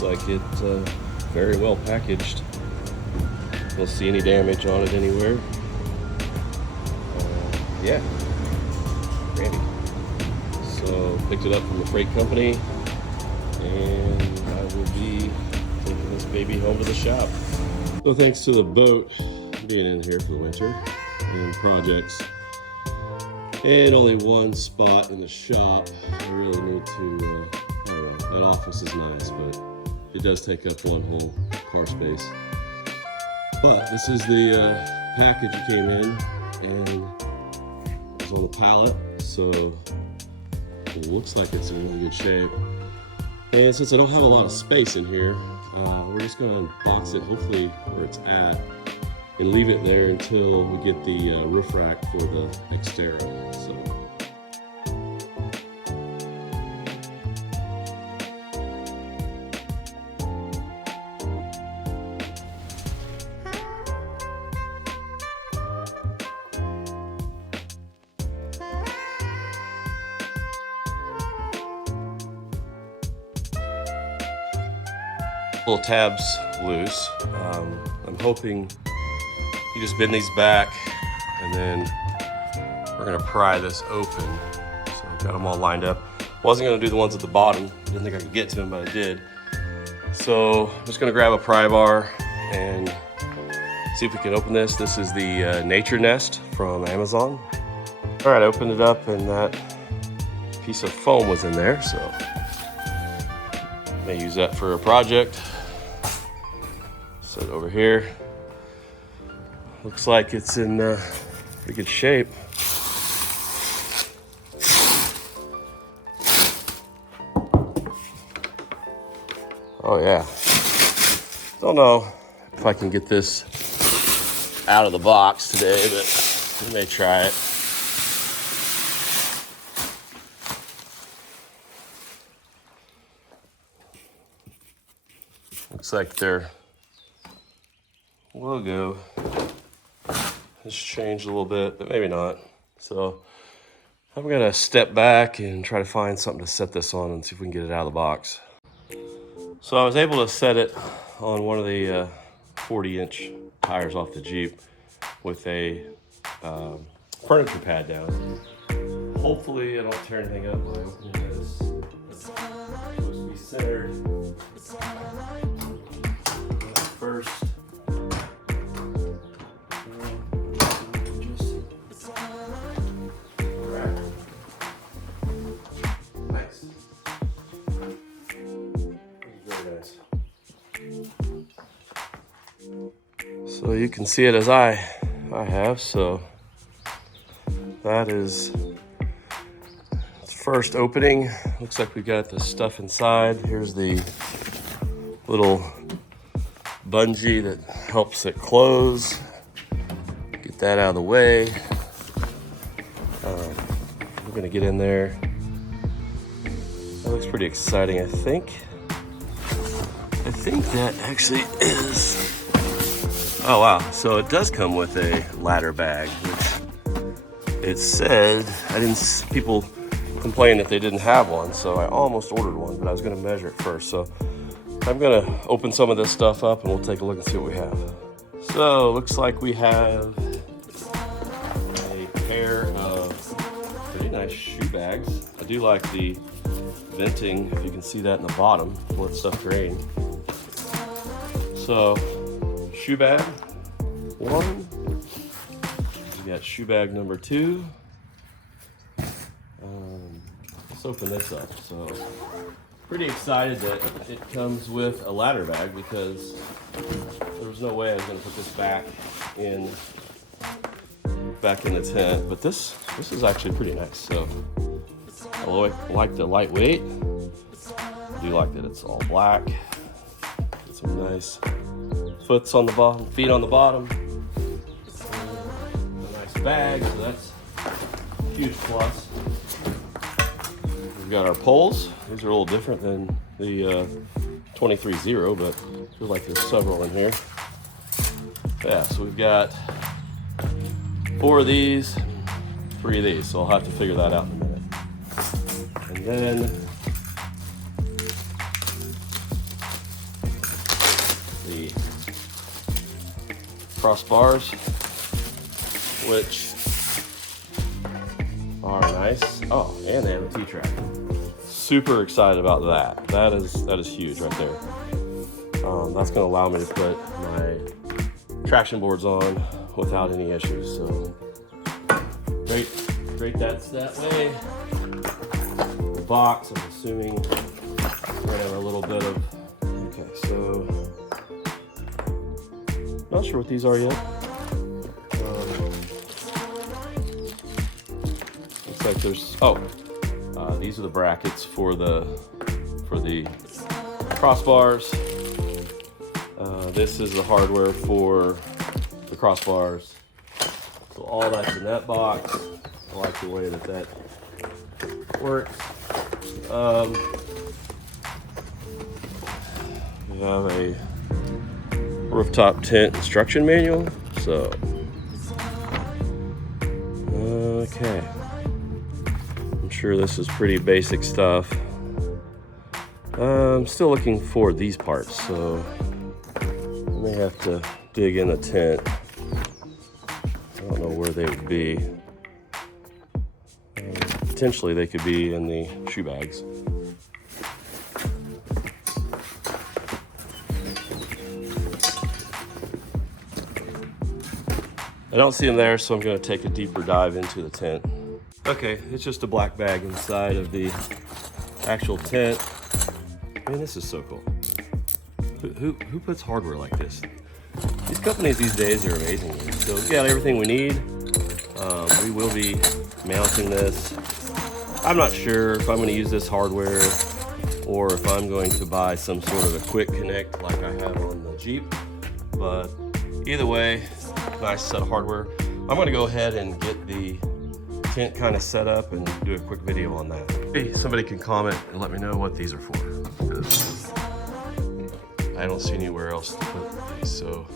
looks like it very well packaged. Don't see any damage on it anywhere. Yeah, handy. So picked it up from the freight company, and I will be taking this baby home to the shop. So thanks to the boat being in here for the winter and projects, and only one spot in the shop, I really need to, I don't know, that office is nice, but it does take up one whole car space. But this is the package that came in, and it's on the pallet, so it looks like it's in really good shape. And since I don't have a lot of space in here, we're just gonna unbox it, hopefully where it's at, and leave it there until we get the roof rack for the Xterra. So. Little tabs loose. I'm hoping you just bend these back, and then we're gonna pry this open. So I've got them all lined up. Wasn't gonna do the ones at the bottom. Didn't think I could get to them, but I did. So I'm just gonna grab a pry bar and see if we can open this. This is the NatureNest from Amazon. All right, I opened it up, and that piece of foam was in there, so may use that for a project. Set it over here. Looks like it's in pretty good shape. Oh yeah. Don't know if I can get this out of the box today, but we may try it. Looks like their logo has changed a little bit, but maybe not. So I'm gonna step back and try to find something to set this on and see if we can get it out of the box. So I was able to set it on one of the 40-inch tires off the Jeep with a furniture pad down. Hopefully I don't tear anything up by opening this. It's supposed to be centered. First, nice. Very nice. So you can see it as I have. So that is its first opening. Looks like we got the stuff inside. Here's the little bungee that helps it close. Get that out of the way. We're gonna get in there. That looks pretty exciting, I think. I think that actually is. Oh wow, so it does come with a ladder bag, which it said, people complained that they didn't have one, so I almost ordered one, but I was gonna measure it first. So I'm gonna open some of this stuff up and we'll take a look and see what we have. So looks like we have a pair of pretty nice shoe bags. I do like the venting, if you can see that in the bottom, to let stuff drain. So shoe bag one, we got shoe bag number two. Let's open this up. So pretty excited that it comes with a ladder bag, because there was no way I was going to put this back in the tent. But this is actually pretty nice. So I like the lightweight. I do like that it's all black. Get some nice foots on the bottom, feet on the bottom. A nice bag, so that's a huge plus. We've got our poles. These are a little different than the 23-0, but I feel like there's several in here. Yeah, so we've got 4 of these, 3 of these, so I'll have to figure that out in a minute. And then the crossbars, which are nice. Oh, and they have a T-track. Super excited about that. That is huge right there. That's going to allow me to put my traction boards on without any issues. So great that's that way. The box, I'm assuming we're gonna have a little bit of, okay, so not sure what these are yet. Looks like there's, these are the brackets for the crossbars. This is the hardware for the crossbars. So all that's in that box. I like the way that works. We have a rooftop tent instruction manual. So, okay. I'm sure this is pretty basic stuff. I'm still looking for these parts, so I may have to dig in the tent. I don't know where they would be. Potentially they could be in the shoe bags. I don't see them there, so I'm going to take a deeper dive into the tent. Okay, it's just a black bag inside of the actual tent. Man, this is so cool. Who puts hardware like this? These companies these days are amazing. So we got everything we need. We will be mounting this. I'm not sure if I'm going to use this hardware or if I'm going to buy some sort of a quick connect like I have on the Jeep. But either way, nice set of hardware. I'm going to go ahead and get the tent kind of set up and do a quick video on that. Hey, somebody can comment and let me know what these are for. I don't see anywhere else to put these. So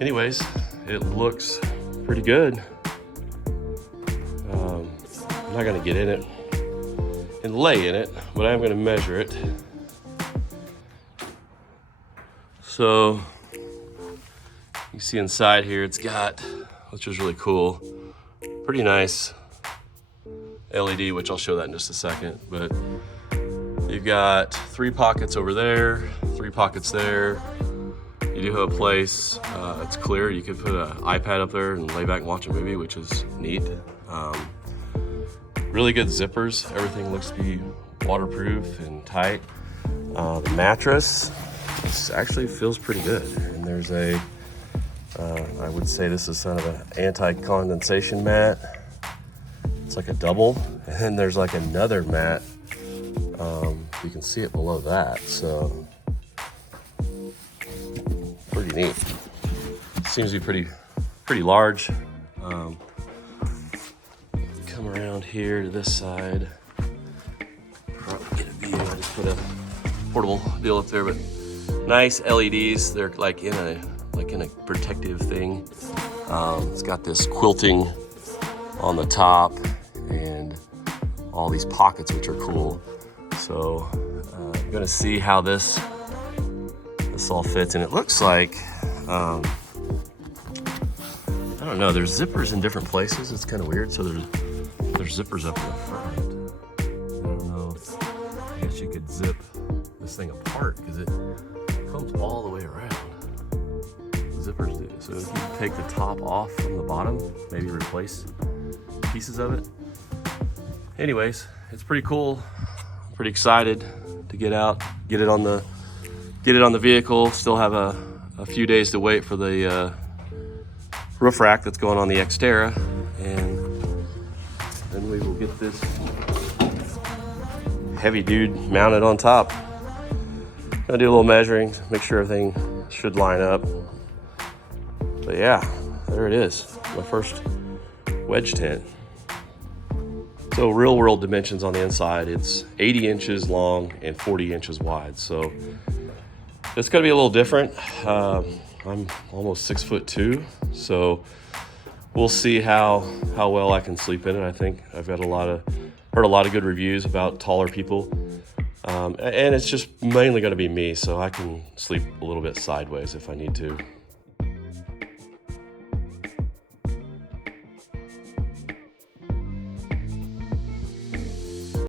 anyways, it looks pretty good. I'm not going to get in it and lay in it, but I'm going to measure it. So you see inside here, it's got, which is really cool, pretty nice LED, which I'll show that in just a second. But you've got 3 pockets over there, 3 pockets there. You do have a place, it's clear. You could put an iPad up there and lay back and watch a movie, which is neat. Really good zippers. Everything looks to be waterproof and tight. The mattress, this actually feels pretty good. And there's a, I would say this is kind of an anti-condensation mat. It's like a double. And then there's like another mat. You can see it below that. So pretty neat. Seems to be pretty large. Come around here to this side. Probably get a view. I just put a portable deal up there, but nice LEDs. They're like in a protective thing. It's got this quilting on the top and all these pockets, which are cool. So I'm gonna see how this all fits, and it looks like I don't know. There's zippers in different places. It's kind of weird. So there's zippers up in the front. I don't know. I guess you could zip this thing apart because it comes all the way around. Zippers do. So if you take the top off from the bottom, maybe replace pieces of it. Anyways, it's pretty cool. I'm pretty excited to get out, get it on the vehicle. Still have a few days to wait for the roof rack that's going on the Xterra, and then we will get this heavy dude mounted on top. Gonna do a little measuring, make sure everything should line up. But yeah, there it is, my first wedge tent. So real world dimensions on the inside, it's 80 inches long and 40 inches wide. So it's gonna be a little different. I'm almost 6'2", so we'll see how well I can sleep in it. I think I've got heard a lot of good reviews about taller people And it's just mainly going to be me, so I can sleep a little bit sideways if I need to.